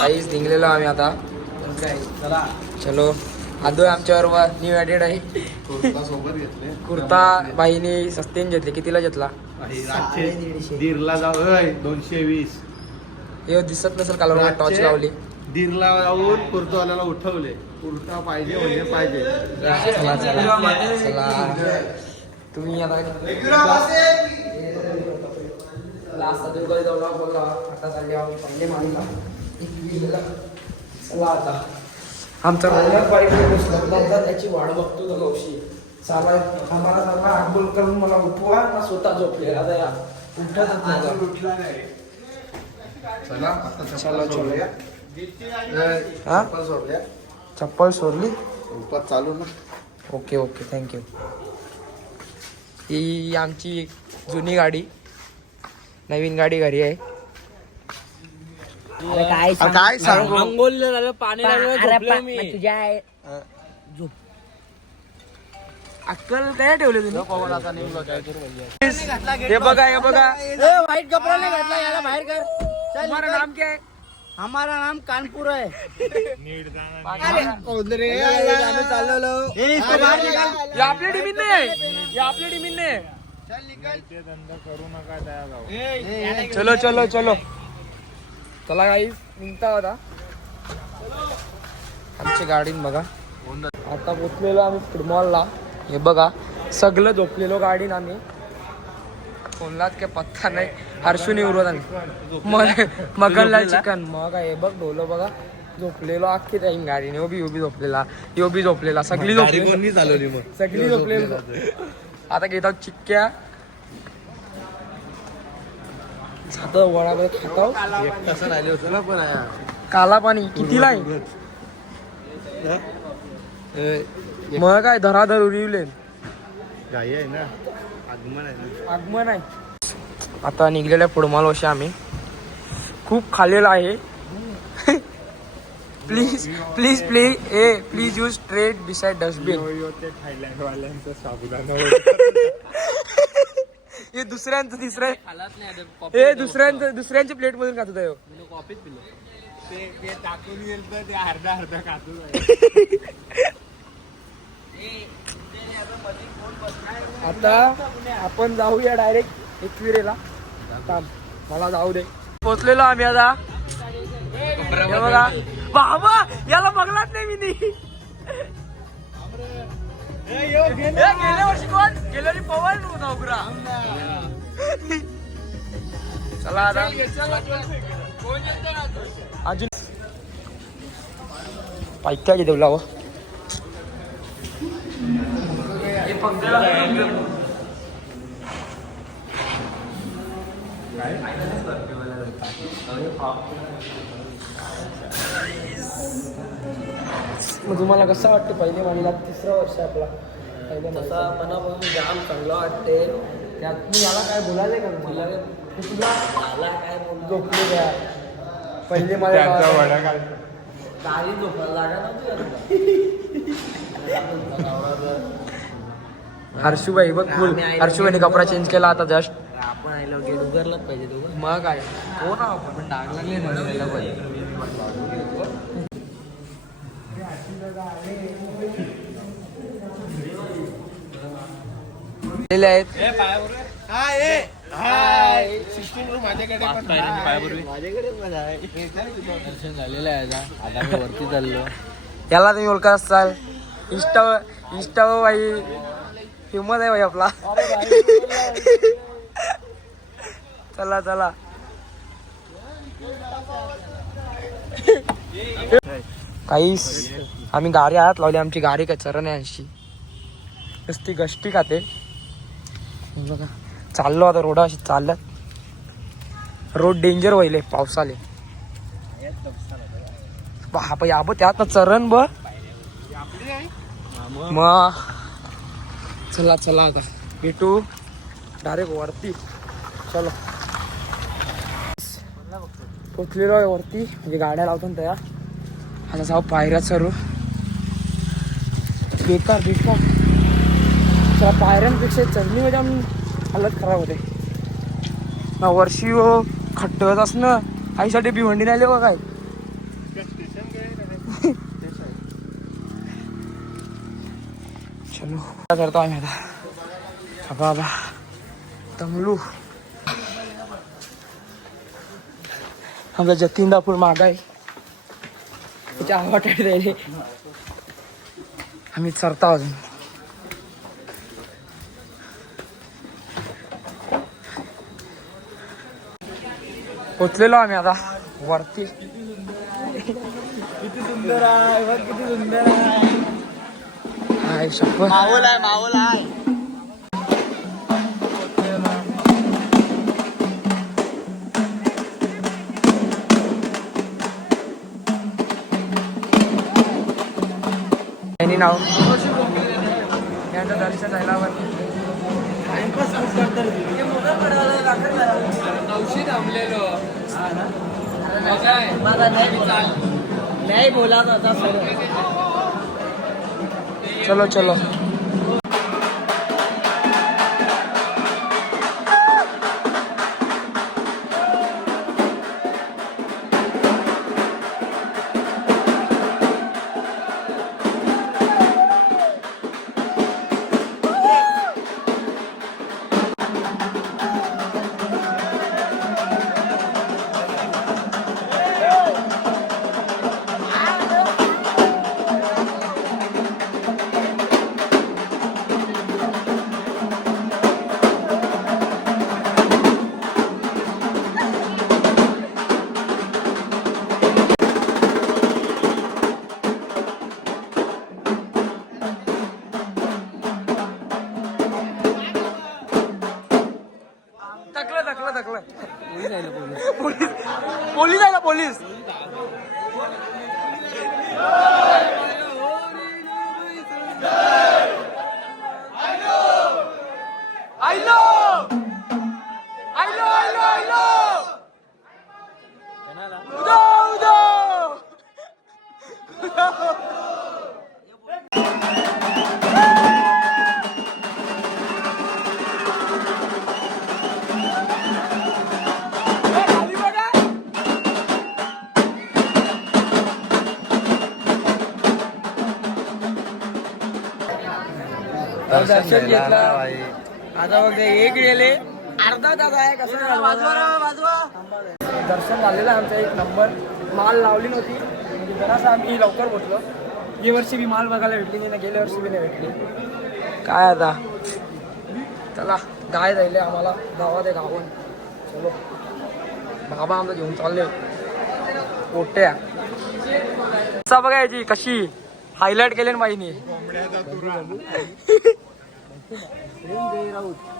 काहीच निघलेलो आम्ही आता. चलो. आदो आमच्यावर न्यू ॲडेड आहे सोबत घेतले कुर्ता बाईने सस्तेन घेतले. कितीला घेतला? दीरला जाऊ. दोनशे वीस. हे दिसत नसेल काल टॉर्च लावली. दीरला जाऊन कुर्तावाल्याला उठवले. कुर्ता पाहिजे म्हणजे पाहिजे. चला चला चला. तुम्ही आता लास्ट दुर्गा जवळ बोलला आता चालले आहोत पहिले मानला चला आता आमचा महिन्यात बाईक बसला त्याची वाट बघतो तो गौशी चाला आम्हाला चालला आंघोळ करून मला उठवा ना स्वतः झोपले आता या उठतच नाही चला आता चला, चप्पल चला. सोडूया हा? चप्पल सोडल्या चप्पल सोडली. उपास चालू ना ओके. ओके थँक्यू ही आमची जुनी गाडी. नवीन गाडी घरी आहे. काय अरे काय सांगू? अंघोळीला झालं पाणी लागलं झोपलो मी. तुझ्या अक्कल काय ठेवले तुम्ही हे बघा हे बघा. वाईट कपडा नाही घातला याला बाहेर कर. निकल. नाम क्या है हमारा नाम कानपुर है। ये आपल्या टीमीत नाही आहे ये आपल्या टीमीत नाही आहे. चलो चलो चलो चला काही निघता होता आमच्या गाडीन बघा। आता पोचलेलो आम्ही फुटबॉलला हे बघा सगळं झोपलेलो गाडीन आम्ही. कोणलाच काय पत्ता नाही. हर्षुनी उरवत आम्ही मग मगनलाल चिकन. मग हे बघ ढोलो बघा. झोपलेलो अख्खी त्या गाडीने उभी उभी झोपलेला. यो बी झोपलेला. सगळी चालवली मग? सगळी झोपलेली. आता घेतात चिक्क्या. आता वडा खाताव एक तास आले होते ना पण आया. काला पाणी. कितीला आहे? मग काय धराधर उरिवले. आहे ना. आगमन आहे आता निघलेल्या पुढमालोशी आम्ही. खूप खाल्लेलं आहे. Please please please A please use trade beside dustbin हे दुसऱ्यांचं तिसरं हे दुसऱ्यांचं दुसऱ्यांच्या प्लेट मधून खात होता ह्यो. मी कॉफीच पिलो. आता आपण जाऊया डायरेक्ट एकविरेला. थांब मला जाऊ दे. पोचलेलो आम्ही आता. बघा. बाबा याला बघलाच नाही मी नी. गेल्या वर्षी कोण? गेल्या वर्षी पवन नवरा चला आता. अजून. पायथ्या घे देवला हो. मग तुम्हाला कसं वाटतं पहिले महिन्यात तिसरं वर्ष आपला? तसा मनापासून जाम चांगलं वाटते. त्यात मी याला काय बोलायचं का तुम्हाला? तू तुला मला काय झोपले द्या. पहिले मला गाडी झोपायला लागा नव्हती हर्षुबाई बघ फुल हर्षुबाईने कपडा चेंज केला आता जस्ट आपण आयला गेट उघडलाच पाहिजे दोघं. मग काय? हो ना आपण? डाग लागले ना आलेले आहेत. दर्शन झालेलं आहे आता? आता मी वरती चाललो. याला तुम्ही ओळखत असाल. इंस्टा इंस्टा बाई. फेमस आहे बाई आपला. चला चला. काहीच आम्ही गाडी आत लावली आमची गाडी काय चरण आहे अशी नुसती गष्टी खाते. हे बघा चाललो आता रोडा अशी चालल्यात रोड डेंजर व्हायले पावसाले. बाप याब त्यात ना चरण ब. मग चला चला आता. भेटू डायरेक्ट वरती. चलो. पोचलेलो आहे वरती. म्हणजे गाड्या लावतो ना त्या. आता जाऊ पायऱ्या सरू बेकार बेकार. त्या पायऱ्यांपेक्षा चढणीमध्ये आम हालत खराब होते. ना वर्षी हो खड्डत असणं. आईसाठी भिवंडी राहिले बघ काय. चलो. काय करतो आम्ही आता? बाबा. तमलू आमचा जतीन दापूर माग आहे. त्याच्या आवाटात राहिले आम्ही चरता अजून. पोचलेलो आम्ही आता. वरती. किती सुंदर आहे किती सुंदर आहे. मावल आहे मावल आहे. यांनी नाव? यांचं दर्शन झाला वरती नऊशी थांबलेलो नाही बोला आता सर्व चलो दर्शन घेतला आता बघ एक गेले. अर्धा तास आहे कसं दर्शन झालेलं आहे आमचा एक नंबर. माल लावली नव्हती. म्हणजे जरासं आम्ही लवकर पोचलो. ही वर्षी बी माल बघायला भेटली नाही ना गेल्या वर्षी बी नाही भेटली. काय आता? चला गाय जायले आम्हाला. गावात आहे गावन चलो. बाबा आमचा घेऊन चालले. पोट्या. कसा बघायची कशी? हायलाइट केली ना बाईनी.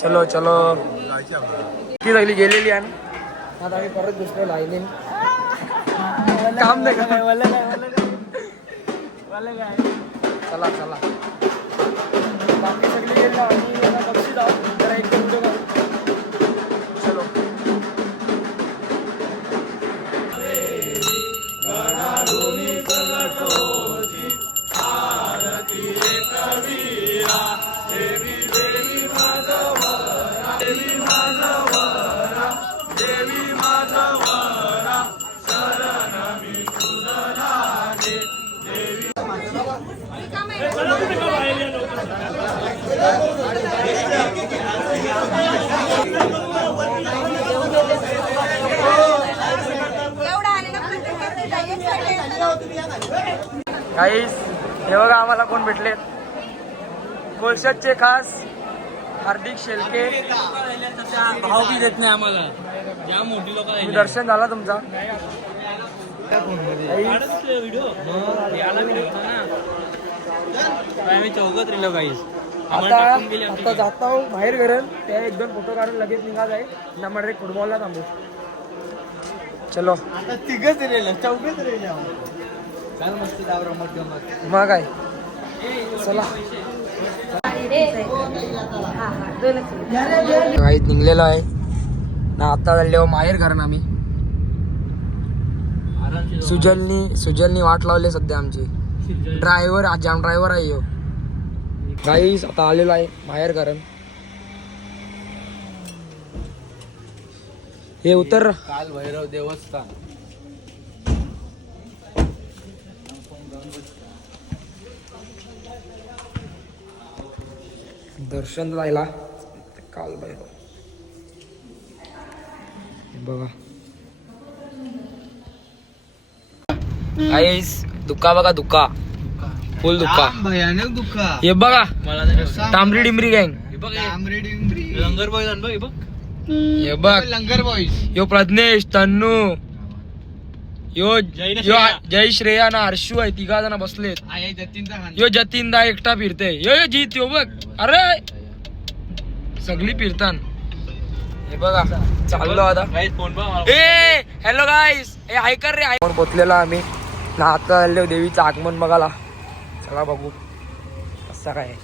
चलो चलो. ती सगळी गेलेली आहे आता आम्ही परत दुसऱ्या लाईनीन काम नाही चला चला. बाकी सगळी गेली काहीच हे बघा आम्हाला कोण भेटले कोलशाचे खास हार्दिक शेलके. भाव बी देत नाही आम्हाला. ज्या मोठी लोक तुम्ही दर्शन झाला तुमचा? चौघत राहिलो काहीच आता आता जाता हो बाहेर घरून त्या एक दोन फोटो काढून लगेच निघा जाय ना म्हणजे फुटबॉलला थांबू. चलो. आता तिघच राहिलं चौघच राहिलो मग काय चला. काहीच निघलेलो आहे. ना आता चालले माहेर घरून आम्ही. सुजलनी सुजलनी वाट लावली सध्या आमची. ड्रायव्हर जाम ड्रायव्हर आहे गाईस आता आलेलो आहे बाहेर कारण हे उतर. काल भैरव देवस्थान. दर्शन जायला काल भैरव हे. बघा. गाईस दुका बघा दुका. फुल दुका. भयानक दुःखा हे बघा. तांबरी डिंबरी गँग लंगर बॉय बघ बघ. हे बघ. Langar boys yo Pragnesh Tannu. Yo Jay yo Jay Shreya ना हर्षू आहे तिघा जण बसलेत. यो जतीनदा एकटा फिरते यो यो जीत यो बघ. अरे! सगळी फिरतान. हे बघा चाललो आता. फोन ए हॅलो गाईस ए ऐकर रे ऐकून पोचलेलो आम्ही. ना आता आलो देवीचं आगमन बघायला. चला बघू. कसं काय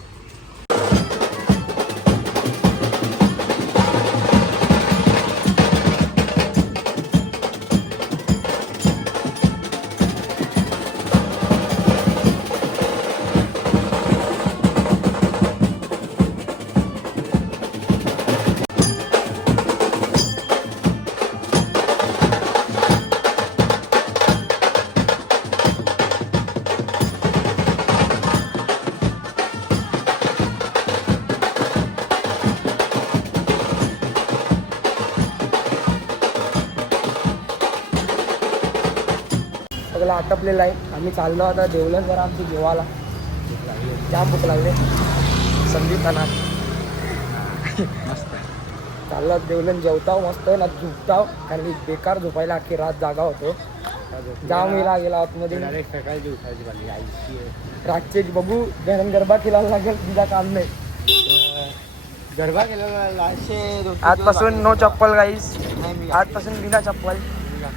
आटपलेलं आहे. आम्ही चाललो आता जेवलं जरा आमची जेवायला जाम भूक लागले संदीप अनाथ चाललं जेवलं जेवताव मस्त ना झोपताव. कारण की बेकार झोपायला अख्खी रात जागा होतो. जाम वेळा गेला आतमध्ये. सकाळची उठायची आईची रातचे बघू गरम गरबा खेळायला लागेल तुझा काम नाही. गरबा केलेला लाशे आजपासून नो चप्पल गाईस आजपासून बिना चप्पल.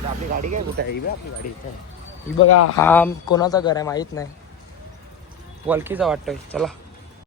आपली गाडी काय कुठे आहे? ही आपली गाडी इथे. ही बघा हा कोणाचा घर आहे माहीत नाही. वलकीचा वाटतोय. चला.